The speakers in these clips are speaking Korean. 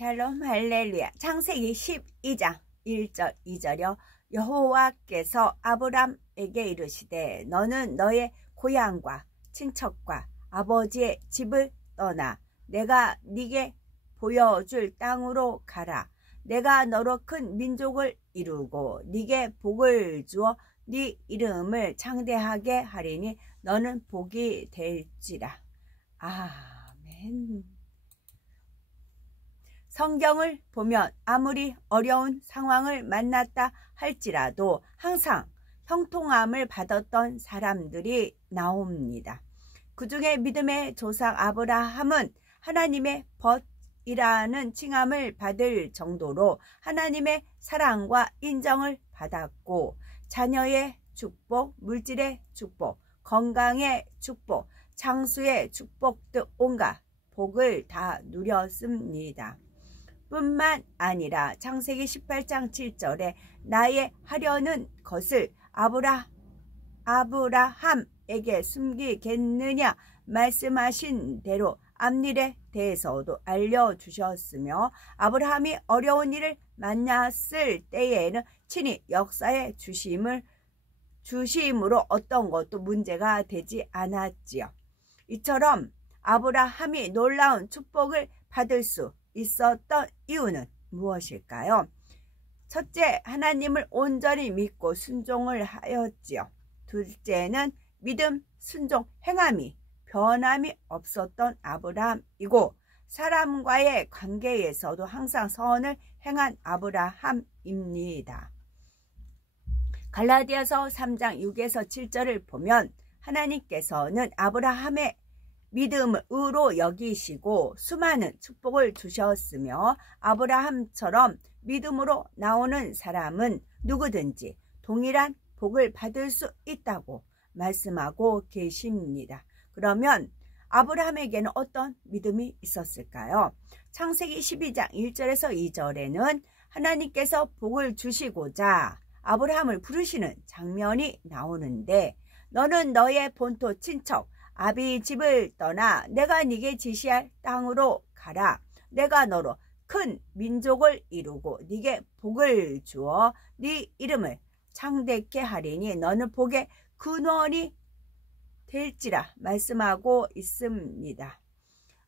샬롬 할렐루야. 창세기 12장 1절 2절이요. 여호와께서 아브람에게 이르시되 너는 너의 고향과 친척과 아버지의 집을 떠나 내가 네게 보여줄 땅으로 가라. 내가 너로 큰 민족을 이루고 네게 복을 주어 네 이름을 창대하게 하리니 너는 복이 될지라. 아멘. 성경을 보면 아무리 어려운 상황을 만났다 할지라도 항상 형통함을 받았던 사람들이 나옵니다. 그 중에 믿음의 조상 아브라함은 하나님의 벗이라는 칭함을 받을 정도로 하나님의 사랑과 인정을 받았고, 자녀의 축복, 물질의 축복, 건강의 축복, 장수의 축복 등 온갖 복을 다 누렸습니다. 뿐만 아니라 창세기 18장 7절에 나의 하려는 것을 아브라함에게 숨기겠느냐 말씀하신 대로 앞일에 대해서도 알려주셨으며, 아브라함이 어려운 일을 만났을 때에는 친히 역사에 주심으로 어떤 것도 문제가 되지 않았지요. 이처럼 아브라함이 놀라운 축복을 받을 수 있었던 이유는 무엇일까요? 첫째, 하나님을 온전히 믿고 순종을 하였지요. 둘째는 믿음, 순종, 행함이 변함이 없었던 아브라함이고, 사람과의 관계에서도 항상 선을 행한 아브라함입니다. 갈라디아서 3장 6에서 7절을 보면 하나님께서는 아브라함의 믿음을 의로 여기시고 수많은 축복을 주셨으며, 아브라함처럼 믿음으로 나오는 사람은 누구든지 동일한 복을 받을 수 있다고 말씀하고 계십니다. 그러면 아브라함에게는 어떤 믿음이 있었을까요? 창세기 12장 1절에서 2절에는 하나님께서 복을 주시고자 아브라함을 부르시는 장면이 나오는데, 너는 너의 본토 친척 아비 집을 떠나 내가 네게 지시할 땅으로 가라. 내가 너로 큰 민족을 이루고 네게 복을 주어 네 이름을 창대케 하리니 너는 복의 근원이 될지라 말씀하고 있습니다.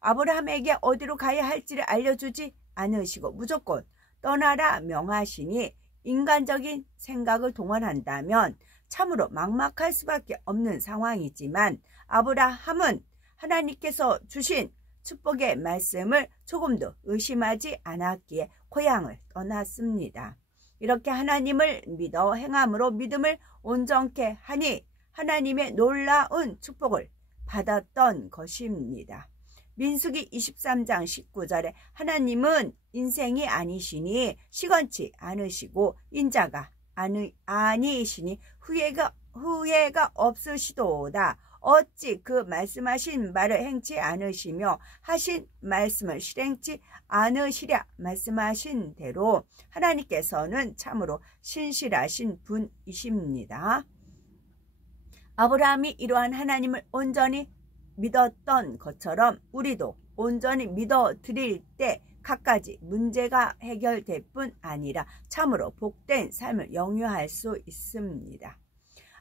아브라함에게 어디로 가야 할지를 알려주지 않으시고 무조건 떠나라 명하시니, 인간적인 생각을 동원한다면 참으로 막막할 수밖에 없는 상황이지만, 아브라함은 하나님께서 주신 축복의 말씀을 조금도 의심하지 않았기에 고향을 떠났습니다. 이렇게 하나님을 믿어 행함으로 믿음을 온전케 하니 하나님의 놀라운 축복을 받았던 것입니다. 민수기 23장 19절에 하나님은 인생이 아니시니 시건치 않으시고 인자가 아니시니 후회가 없으시도다. 어찌 그 말씀하신 말을 행치 않으시며 하신 말씀을 실행치 않으시랴 말씀하신 대로 하나님께서는 참으로 신실하신 분이십니다. 아브라함이 이러한 하나님을 온전히 믿었던 것처럼 우리도 온전히 믿어드릴 때 갖가지 문제가 해결될 뿐 아니라 참으로 복된 삶을 영유할 수 있습니다.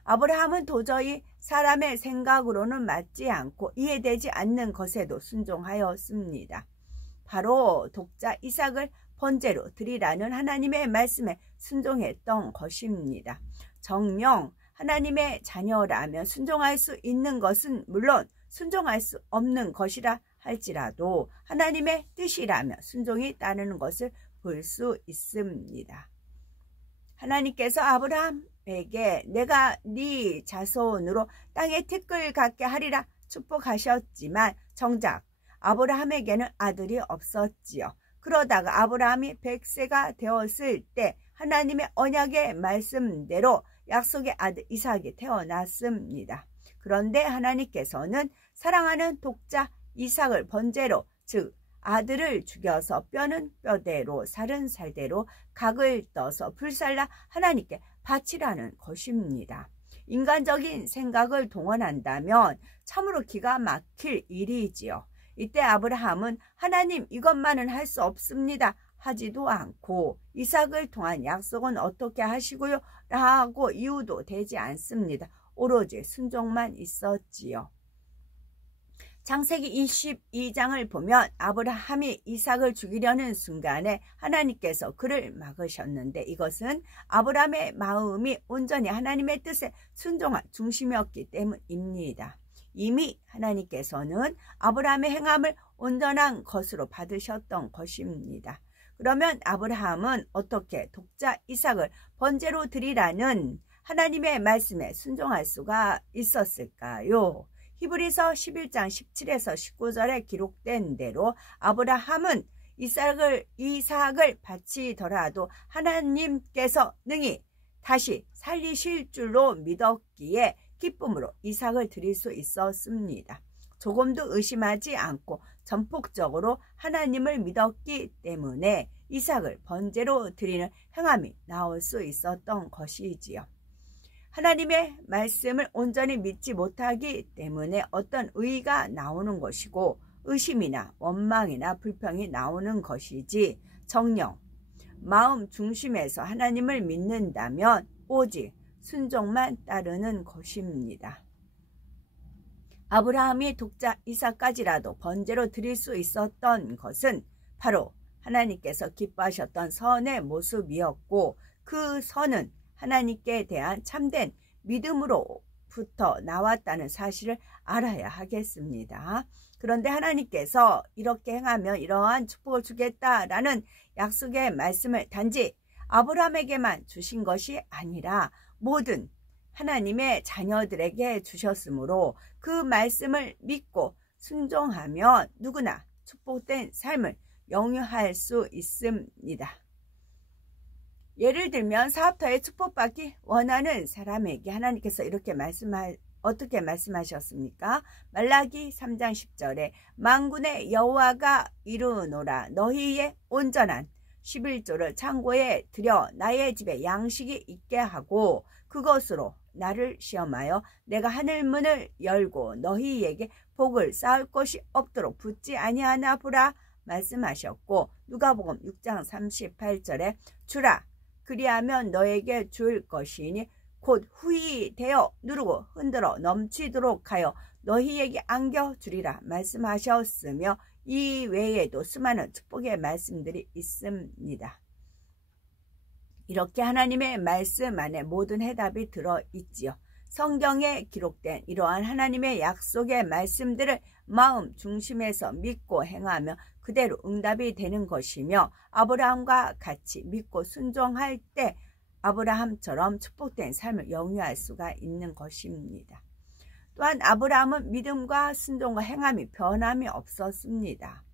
아브라함은 도저히 사람의 생각으로는 맞지 않고 이해되지 않는 것에도 순종하였습니다. 바로 독자 이삭을 번제로 드리라는 하나님의 말씀에 순종했던 것입니다. 정녕 하나님의 자녀라면 순종할 수 있는 것은 물론 순종할 수 없는 것이라 할지라도 하나님의 뜻이라면 순종이 따르는 것을 볼 수 있습니다. 하나님께서 아브라함에게 내가 네 자손으로 땅에 티끌 갖게 하리라 축복하셨지만 정작 아브라함에게는 아들이 없었지요. 그러다가 아브라함이 100세가 되었을 때 하나님의 언약의 말씀대로 약속의 아들 이삭이 태어났습니다. 그런데 하나님께서는 사랑하는 독자 이삭을 번제로, 즉 아들을 죽여서 뼈는 뼈대로 살은 살대로 각을 떠서 불살라 하나님께 바치라는 것입니다. 인간적인 생각을 동원한다면 참으로 기가 막힐 일이지요. 이때 아브라함은 하나님 이것만은 할 수 없습니다 하지도 않고 이삭을 통한 약속은 어떻게 하시고요? 라고 이유도 되지 않습니다. 오로지 순종만 있었지요. 창세기 22장을 보면 아브라함이 이삭을 죽이려는 순간에 하나님께서 그를 막으셨는데 이것은 아브라함의 마음이 온전히 하나님의 뜻에 순종한 중심이었기 때문입니다. 이미 하나님께서는 아브라함의 행함을 온전한 것으로 받으셨던 것입니다. 그러면 아브라함은 어떻게 독자 이삭을 번제로 드리라는 하나님의 말씀에 순종할 수가 있었을까요? 히브리서 11장 17에서 19절에 기록된 대로 아브라함은 이삭을 바치더라도 하나님께서 능히 다시 살리실 줄로 믿었기에 기쁨으로 이삭을 드릴 수 있었습니다. 조금도 의심하지 않고 전폭적으로 하나님을 믿었기 때문에 이삭을 번제로 드리는 행함이 나올 수 있었던 것이지요. 하나님의 말씀을 온전히 믿지 못하기 때문에 어떤 의의가 나오는 것이고 의심이나 원망이나 불평이 나오는 것이지 정녕 마음 중심에서 하나님을 믿는다면 오직 순종만 따르는 것입니다. 아브라함이 독자 이삭까지라도 번제로 드릴 수 있었던 것은 바로 하나님께서 기뻐하셨던 선의 모습이었고 그 선은 하나님께 대한 참된 믿음으로부터 나왔다는 사실을 알아야 하겠습니다. 그런데 하나님께서 이렇게 행하면 이러한 축복을 주겠다라는 약속의 말씀을 단지 아브라함에게만 주신 것이 아니라 모든 하나님의 자녀들에게 주셨으므로 그 말씀을 믿고 순종하면 누구나 축복된 삶을 영유할 수 있습니다. 예를 들면 사업터에 축복받기 원하는 사람에게 하나님께서 이렇게 어떻게 말씀하셨습니까? 말라기 3장 10절에 만군의 여호와가 이르노라 너희의 온전한 11조를 창고에 들여 나의 집에 양식이 있게 하고 그것으로 나를 시험하여 내가 하늘문을 열고 너희에게 복을 쌓을 것이 없도록 붙지 아니하나 보라 말씀하셨고 누가복음 6장 38절에 주라 그리하면 너에게 줄 것이니 곧 후히 되어 누르고 흔들어 넘치도록 하여 너희에게 안겨주리라 말씀하셨으며 이 외에도 수많은 축복의 말씀들이 있습니다. 이렇게 하나님의 말씀 안에 모든 해답이 들어있지요. 성경에 기록된 이러한 하나님의 약속의 말씀들을 마음 중심에서 믿고 행하며 그대로 응답이 되는 것이며 아브라함과 같이 믿고 순종할 때 아브라함처럼 축복된 삶을 영유할 수가 있는 것입니다. 또한 아브라함은 믿음과 순종과 행함이 변함이 없었습니다.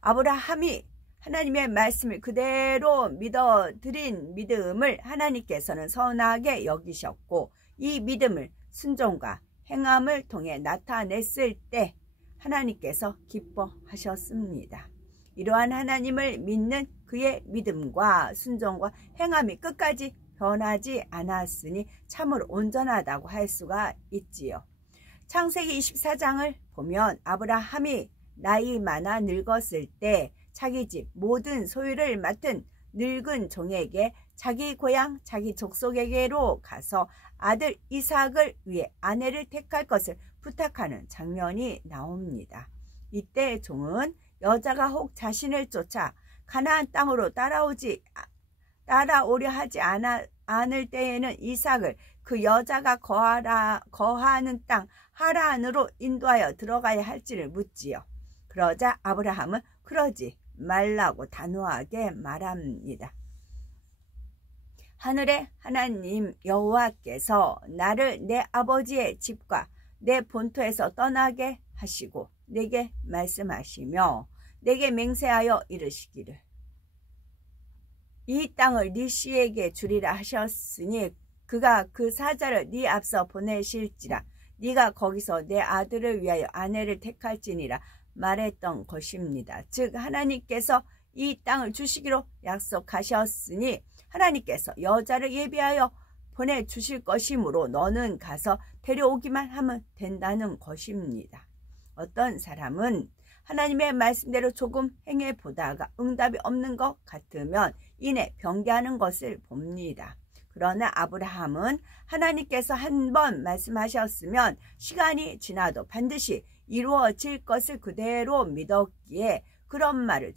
아브라함이 하나님의 말씀을 그대로 믿어드린 믿음을 하나님께서는 선하게 여기셨고 이 믿음을 순종과 행함을 통해 나타냈을 때 하나님께서 기뻐하셨습니다. 이러한 하나님을 믿는 그의 믿음과 순종과 행함이 끝까지 변하지 않았으니 참으로 온전하다고 할 수가 있지요. 창세기 24장을 보면 아브라함이 나이 많아 늙었을 때 자기 집 모든 소유를 맡은 늙은 종에게 자기 고향 자기 족속에게로 가서 아들 이삭을 위해 아내를 택할 것을 부탁하는 장면이 나옵니다. 이때 종은 여자가 혹 자신을 쫓아 가나안 땅으로 따라오려 하지 않을 때에는 이삭을 그 여자가 거하는 땅 하란으로 인도하여 들어가야 할지를 묻지요. 그러자 아브라함은 그러지 말라고 단호하게 말합니다. 하늘의 하나님 여호와께서 나를 내 아버지의 집과 내 본토에서 떠나게 하시고 내게 말씀하시며 내게 맹세하여 이르시기를 이 땅을 네 씨에게 주리라 하셨으니 그가 그 사자를 네 앞서 보내실지라 네가 거기서 내 아들을 위하여 아내를 택할지니라 말했던 것입니다. 즉 하나님께서 이 땅을 주시기로 약속하셨으니 하나님께서 여자를 예비하여 보내주실 것이므로 너는 가서 데려오기만 하면 된다는 것입니다. 어떤 사람은 하나님의 말씀대로 조금 행해 보다가 응답이 없는 것 같으면 이내 변개하는 것을 봅니다. 그러나 아브라함은 하나님께서 한 번 말씀하셨으면 시간이 지나도 반드시 이루어질 것을 그대로 믿었기에 그런 말을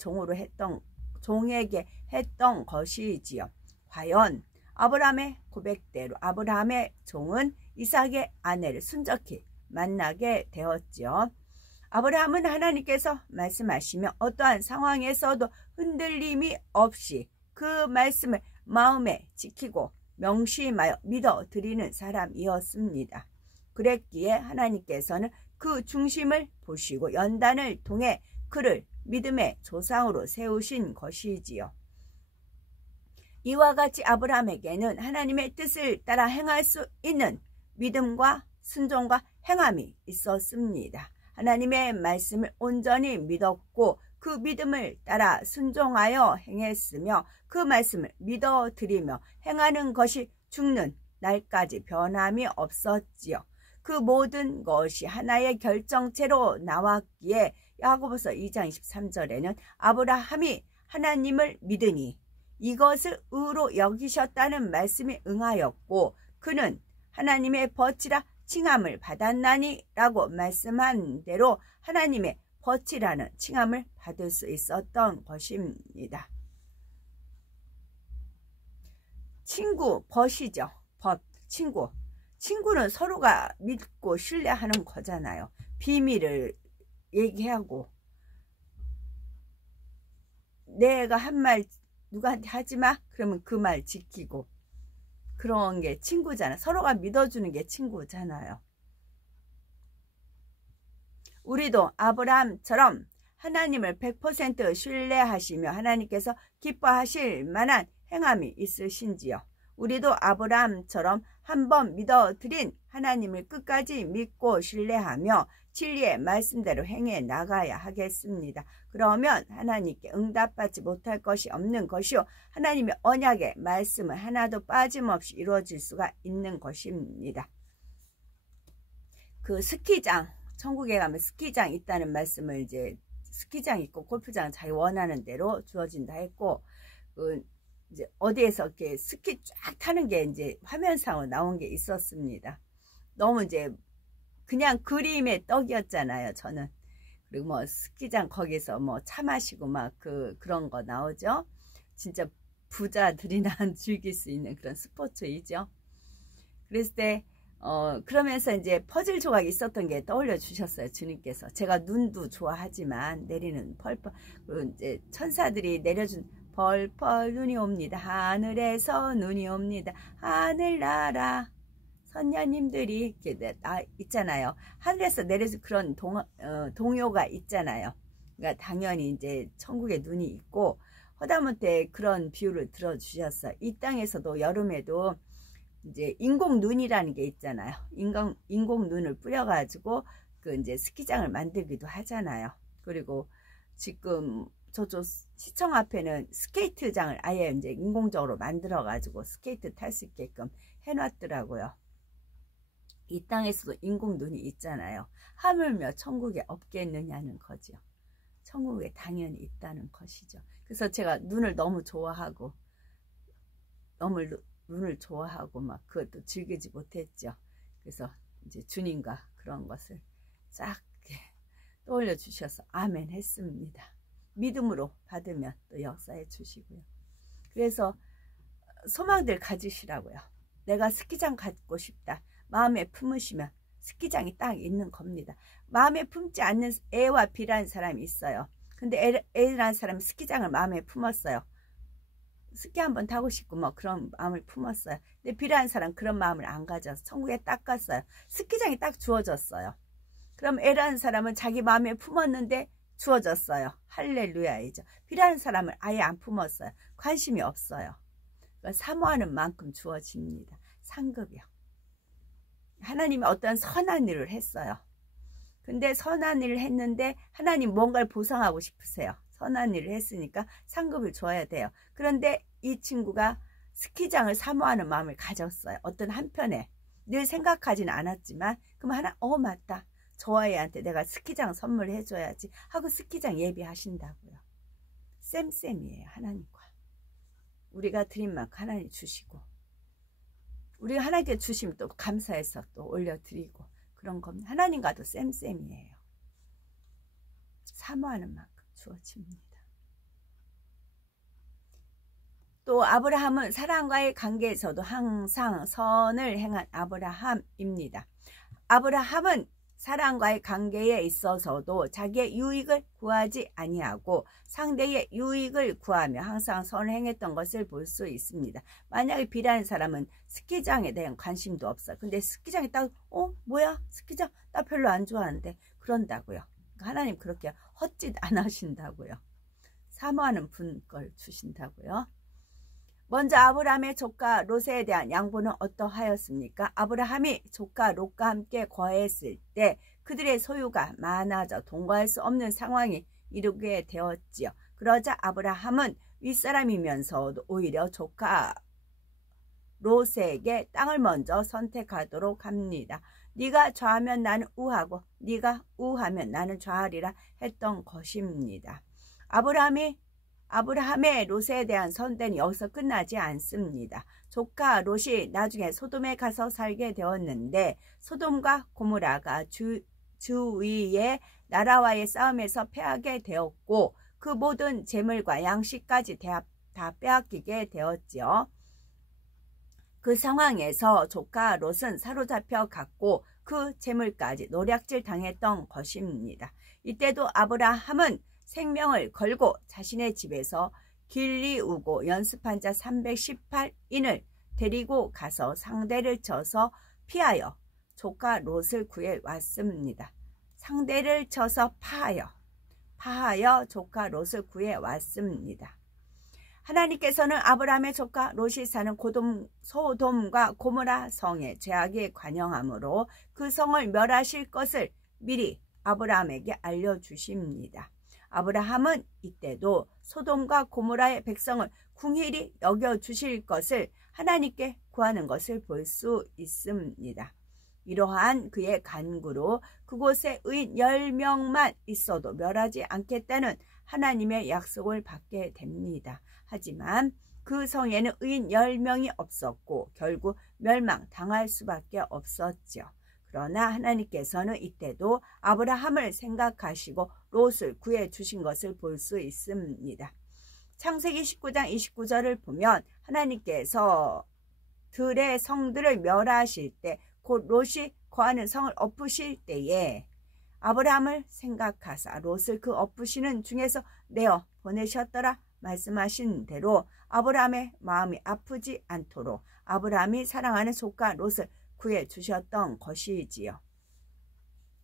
종에게 했던 것이지요. 과연 아브라함의 고백대로 아브라함의 종은 이삭의 아내를 순적히 만나게 되었지요. 아브라함은 하나님께서 말씀하시며 어떠한 상황에서도 흔들림이 없이 그 말씀을 마음에 지키고 명심하여 믿어드리는 사람이었습니다. 그랬기에 하나님께서는 그 중심을 보시고 연단을 통해 그를 믿음의 조상으로 세우신 것이지요. 이와 같이 아브라함에게는 하나님의 뜻을 따라 행할 수 있는 믿음과 순종과 행함이 있었습니다. 하나님의 말씀을 온전히 믿었고 그 믿음을 따라 순종하여 행했으며 그 말씀을 믿어드리며 행하는 것이 죽는 날까지 변함이 없었지요. 그 모든 것이 하나의 결정체로 나왔기에 야고보서 2장 23절에는 아브라함이 하나님을 믿으니 이것을 의로 여기셨다는 말씀에 응하였고 그는 하나님의 벗이라 칭함을 받았나니 라고 말씀한 대로 하나님의 벗이라는 칭함을 받을 수 있었던 것입니다. 친구, 벗이죠. 벗, 친구. 친구는 서로가 믿고 신뢰하는 거잖아요. 비밀을 얘기하고 내가 한 말 누구한테 하지마? 그러면 그 말 지키고 그런 게 친구잖아. 서로가 믿어주는 게 친구잖아요. 우리도 아브라함처럼 하나님을 100% 신뢰하시며 하나님께서 기뻐하실 만한 행함이 있으신지요. 우리도 아브라함처럼 한번 믿어드린 하나님을 끝까지 믿고 신뢰하며 진리의 말씀대로 행해 나가야 하겠습니다. 그러면 하나님께 응답받지 못할 것이 없는 것이요 하나님의 언약의 말씀은 하나도 빠짐없이 이루어질 수가 있는 것입니다. 그 스키장, 천국에 가면 스키장 있다는 말씀을 이제 스키장 있고 골프장 자기 원하는 대로 주어진다 했고 이제 어디에서 이렇게 스키 쫙 타는 게 이제 화면상으로 나온 게 있었습니다. 너무 이제 그냥 그림의 떡이었잖아요, 저는. 그리고 뭐 스키장 거기서 뭐 차 마시고 막 그런 거 나오죠. 진짜 부자들이나 즐길 수 있는 그런 스포츠이죠. 그랬을 때 그러면서 이제 퍼즐 조각이 있었던 게 떠올려 주셨어요, 주님께서. 제가 눈도 좋아하지만 내리는 펄펄 그리고 이제 천사들이 내려준 펄펄 눈이 옵니다. 하늘에서 눈이 옵니다. 하늘나라 선녀님들이 이렇게 있잖아요. 하늘에서 내려서 그런 동요가 있잖아요. 그러니까 당연히 이제 천국에 눈이 있고 허다못해 그런 비유를 들어주셨어요. 이 땅에서도 여름에도 이제 인공 눈이라는 게 있잖아요. 인공 눈을 뿌려가지고 그 이제 스키장을 만들기도 하잖아요. 그리고 지금 저쪽 시청 앞에는 스케이트장을 아예 이제 인공적으로 만들어가지고 스케이트 탈 수 있게끔 해놨더라고요. 이 땅에서도 인공 눈이 있잖아요. 하물며 천국에 없겠느냐는 거죠. 천국에 당연히 있다는 것이죠. 그래서 제가 눈을 너무 좋아하고 눈을 좋아하고 막 그것도 즐기지 못했죠. 그래서 이제 주님과 그런 것을 쫙 떠올려 주셔서 아멘 했습니다. 믿음으로 받으면 또 역사해 주시고요. 그래서 소망들 가지시라고요. 내가 스키장 갖고 싶다. 마음에 품으시면 스키장이 딱 있는 겁니다. 마음에 품지 않는 A와 B라는 사람이 있어요. 근데 A라는 사람이 스키장을 마음에 품었어요. 스키 한번 타고 싶고 뭐 그런 마음을 품었어요. 근데 B라는 사람 그런 마음을 안 가져서 천국에 딱 갔어요. 스키장이 딱 주어졌어요. 그럼 A라는 사람은 자기 마음에 품었는데 주어졌어요. 할렐루야이죠. B라는 사람을 아예 안 품었어요. 관심이 없어요. 사모하는 만큼 주어집니다. 상급이요. 하나님이 어떤 선한 일을 했어요. 근데 선한 일을 했는데 하나님 뭔가를 보상하고 싶으세요. 선한 일을 했으니까 상급을 줘야 돼요. 그런데 이 친구가 스키장을 사모하는 마음을 가졌어요. 어떤 한편에 늘 생각하지는 않았지만 그럼 맞다. 저 아이한테 내가 스키장 선물해줘야지 하고 스키장 예비하신다고요. 쌤쌤이에요. 하나님과. 우리가 드린 만큼 하나님 주시고 우리가 하나님께 주시면 또 감사해서 또 올려드리고 그런 겁니다. 하나님과도 쌤쌤이에요. 사모하는 만큼 주어집니다. 또 아브라함은 사람과의 관계에서도 항상 선을 행한 아브라함입니다. 아브라함은 사람과의 관계에 있어서도 자기의 유익을 구하지 아니하고 상대의 유익을 구하며 항상 선을 행했던 것을 볼 수 있습니다. 만약에 비라는 사람은 스키장에 대한 관심도 없어. 근데 스키장에 딱 뭐야? 스키장? 나 별로 안 좋아하는데 그런다고요. 하나님 그렇게 헛짓 안 하신다고요. 사모하는 분 걸 주신다고요. 먼저 아브라함의 조카 롯에 대한 양보는 어떠하였습니까? 아브라함이 조카 롯과 함께 거했을 때 그들의 소유가 많아져 동거할 수 없는 상황이 이르게 되었지요. 그러자 아브라함은 윗사람이면서도 오히려 조카 롯에게 땅을 먼저 선택하도록 합니다. 네가 좌하면 나는 우하고 네가 우하면 나는 좌하리라 했던 것입니다. 아브라함의 롯에 대한 선대는 여기서 끝나지 않습니다. 조카 롯이 나중에 소돔에 가서 살게 되었는데 소돔과 고모라가 주위의 나라와의 싸움에서 패하게 되었고 그 모든 재물과 양식까지 다 빼앗기게 되었지요. 그 상황에서 조카 롯은 사로잡혀 갔고 그 재물까지 노략질 당했던 것입니다. 이때도 아브라함은 생명을 걸고 자신의 집에서 길리우고 연습한 자 318인을 데리고 가서 상대를 쳐서 피하여 조카 롯을 구해 왔습니다. 상대를 쳐서 파하여 조카 롯을 구해 왔습니다. 하나님께서는 아브라함의 조카 롯이 사는 소돔과 고모라 성의 죄악에 관영하므로 그 성을 멸하실 것을 미리 아브라함에게 알려주십니다. 아브라함은 이때도 소돔과 고모라의 백성을 궁일이 여겨주실 것을 하나님께 구하는 것을 볼 수 있습니다. 이러한 그의 간구로 그곳에 의인 10명만 있어도 멸하지 않겠다는 하나님의 약속을 받게 됩니다. 하지만 그 성에는 의인 10명이 없었고 결국 멸망당할 수밖에 없었죠. 그러나 하나님께서는 이때도 아브라함을 생각하시고 롯을 구해 주신 것을 볼 수 있습니다. 창세기 19장 29절을 보면 하나님께서 들의 성들을 멸하실 때 곧 롯이 거하는 성을 엎으실 때에 아브라함을 생각하사 롯을 그 엎으시는 중에서 내어 보내셨더라 말씀하신 대로 아브라함의 마음이 아프지 않도록 아브라함이 사랑하는 조카 롯을 구해 주셨던 것이지요.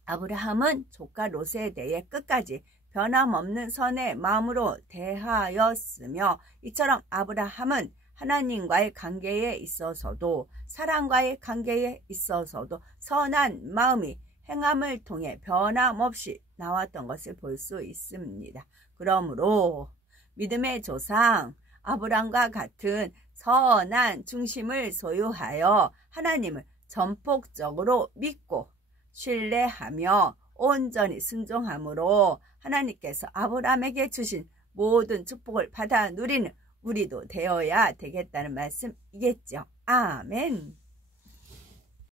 아브라함은 조카 롯에 대해 끝까지 변함없는 선의 마음으로 대하였으며 이처럼 아브라함은 하나님과의 관계에 있어서도 사랑과의 관계에 있어서도 선한 마음이 행함을 통해 변함없이 나왔던 것을 볼 수 있습니다. 그러므로 믿음의 조상 아브라함과 같은 선한 중심을 소유하여 하나님을 전폭적으로 믿고 신뢰하며 온전히 순종함으로 하나님께서 아브라함에게 주신 모든 축복을 받아 누리는 우리도 되어야 되겠다는 말씀이겠죠. 아멘.